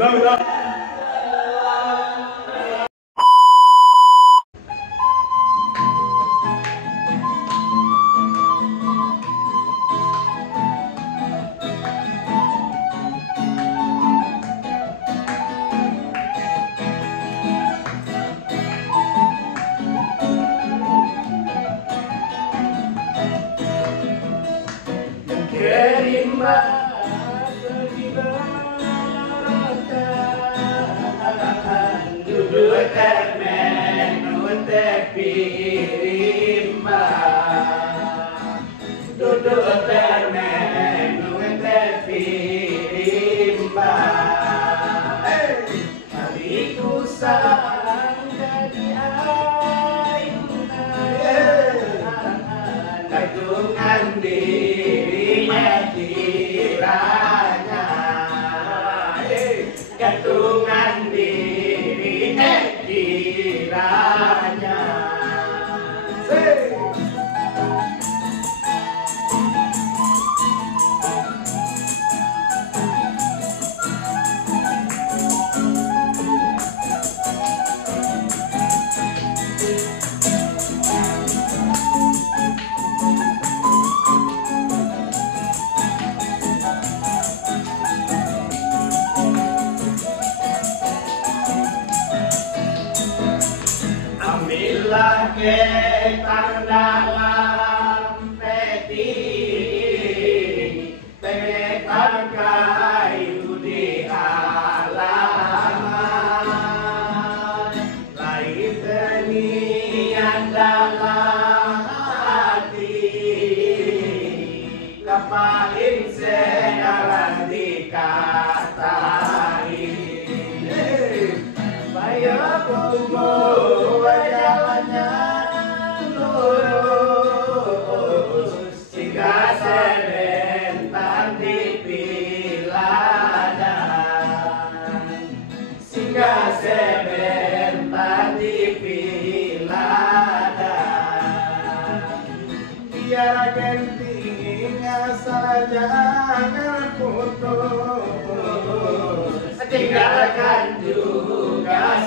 Ulang. Kerimba pergi berangkat, duduk termen tepi rimba, duduk termen tepi rimba. Hariku sang jadi ayunan, gantungan dirinya kiranya, gantungan dirinya kiranya. Ambillah ketan dalam peti, tekan kayu di halaman, lain niat dalam hati, kepalin sedaran dikatai. Bayar bunga jalannya lurus, hingga sebentar di piladan, hingga sebentar di piladan. Biar genting asal jangan putus, tinggalkan juga